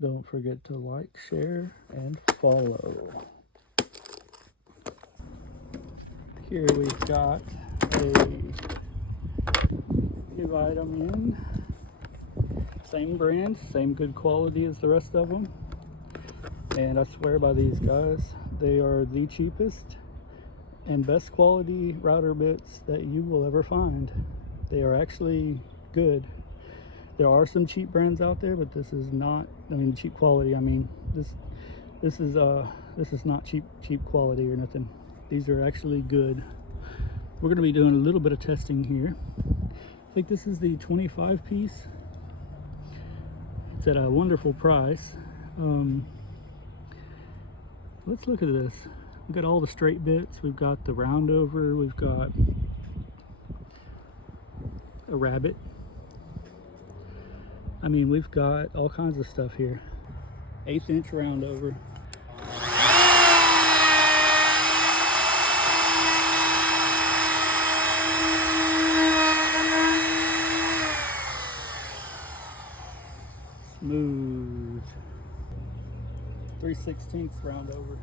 Don't forget to like, share, and follow. Here we've got a new item in. Same brand, same good quality as the rest of them. And I swear by these guys, they are the cheapest and best quality router bits that you will ever find. They are actually good. There are some cheap brands out there, but this is not, I mean, cheap quality. I mean, this is not cheap quality or nothing. These are actually good. We're going to be doing a little bit of testing here. I think this is the 25 piece. It's at a wonderful price. Let's look at this. We've got all the straight bits. We've got the round over. We've got a rabbit. I mean, we've got all kinds of stuff here. 1/8 inch round over. Smooth. 3/16 round over.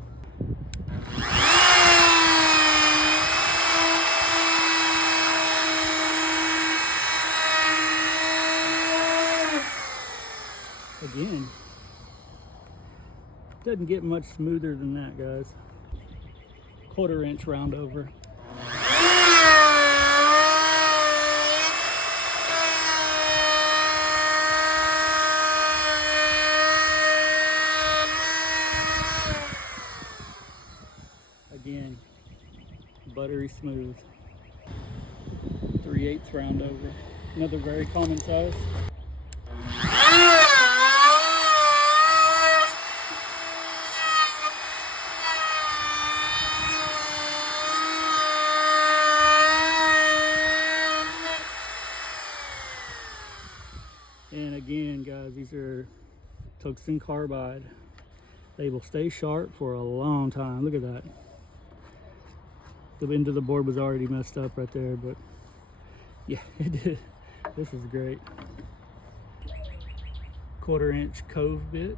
Again, doesn't get much smoother than that, guys. 1/4 inch round over. Again, buttery smooth. 3/8 round over. Another very common size. And again, guys, these are tungsten carbide. They will stay sharp for a long time. Look at that. The end of the board was already messed up right there, but yeah, it did. This is great. 1/4 inch cove bit.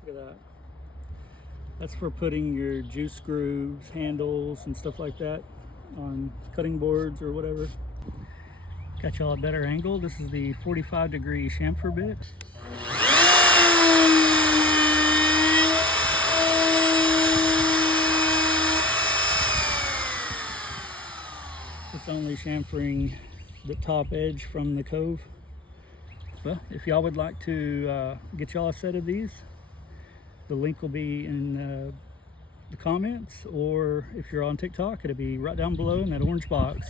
Look at that. That's for putting your juice screws, handles, and stuff like that on cutting boards or whatever. Got y'all a better angle. This is the 45-degree chamfer bit. It's only chamfering the top edge from the cove. Well, if y'all would like to get y'all a set of these, the link will be in the comments, or if you're on TikTok, it'll be right down below in that orange box.